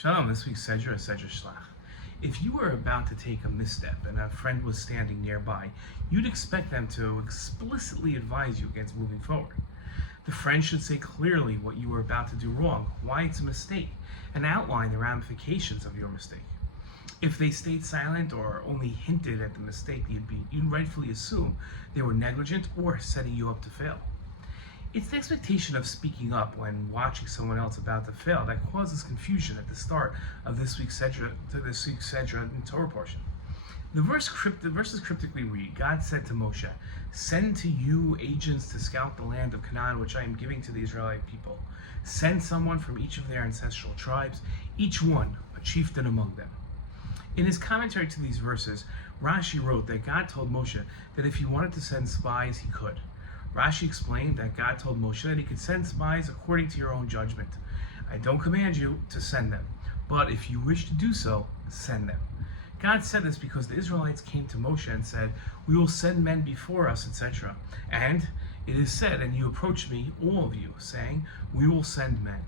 Shalom, this week's Sedra Shelach. If you were about to take a misstep and a friend was standing nearby, you'd expect them to explicitly advise you against moving forward. The friend should say clearly what you were about to do wrong, why it's a mistake, and outline the ramifications of your mistake. If they stayed silent or only hinted at the mistake, you'd rightfully assume they were negligent or setting you up to fail. It's the expectation of speaking up when watching someone else about to fail that causes confusion at the start of this week's Sedra and Torah portion. The verses cryptically read, God said to Moshe, "Send to you agents to scout the land of Canaan, which I am giving to the Israelite people. Send someone from each of their ancestral tribes, each one a chieftain among them." In his commentary to these verses, Rashi wrote that God told Moshe that if he wanted to send spies, he could. Rashi explained that God told Moshe that he could send spies according to your own judgment. I don't command you to send them, but if you wish to do so, send them. God said this because the Israelites came to Moshe and said, "We will send men before us," etc. And it is said, "And you approached me, all of you, saying, we will send men."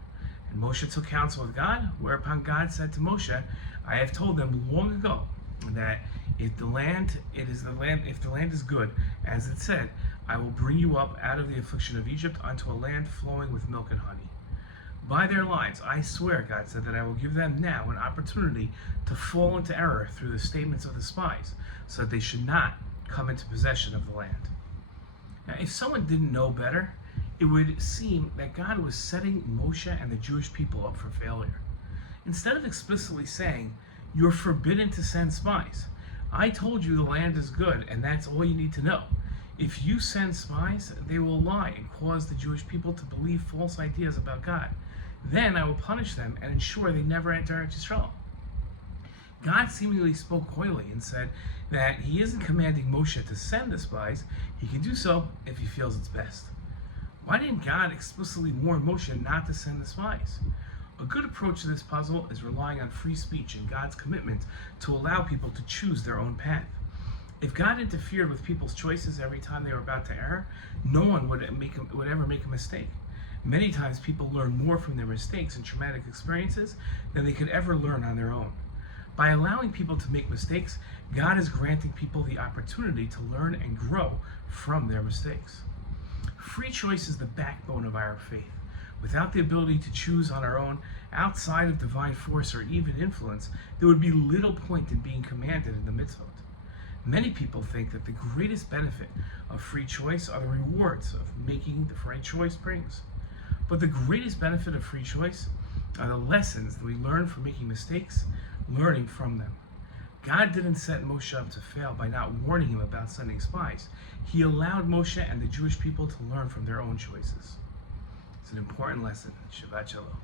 And Moshe took counsel with God, whereupon God said to Moshe, "I have told them long ago that if the land is good, as it said, I will bring you up out of the affliction of Egypt unto a land flowing with milk and honey. By their lives, I swear," God said, "that I will give them now an opportunity to fall into error through the statements of the spies, so that they should not come into possession of the land." Now, if someone didn't know better, it would seem that God was setting Moshe and the Jewish people up for failure. Instead of explicitly saying, "You're forbidden to send spies. I told you the land is good, and that's all you need to know. If you send spies, they will lie and cause the Jewish people to believe false ideas about God. Then I will punish them and ensure they never enter Eretz Yisrael." God seemingly spoke coyly and said that he isn't commanding Moshe to send the spies. He can do so if he feels it's best. Why didn't God explicitly warn Moshe not to send the spies? A good approach to this puzzle is relying on free speech and God's commitment to allow people to choose their own path. If God interfered with people's choices every time they were about to err, no one would ever make a mistake. Many times people learn more from their mistakes and traumatic experiences than they could ever learn on their own. By allowing people to make mistakes, God is granting people the opportunity to learn and grow from their mistakes. Free choice is the backbone of our faith. Without the ability to choose on our own, outside of divine force or even influence, there would be little point in being commanded in the mitzvot. Many people think that the greatest benefit of free choice are the rewards of making the right choice brings. But the greatest benefit of free choice are the lessons that we learn from making mistakes, learning from them. God didn't set Moshe up to fail by not warning him about sending spies. He allowed Moshe and the Jewish people to learn from their own choices. It's an important lesson. Shabbat Shalom.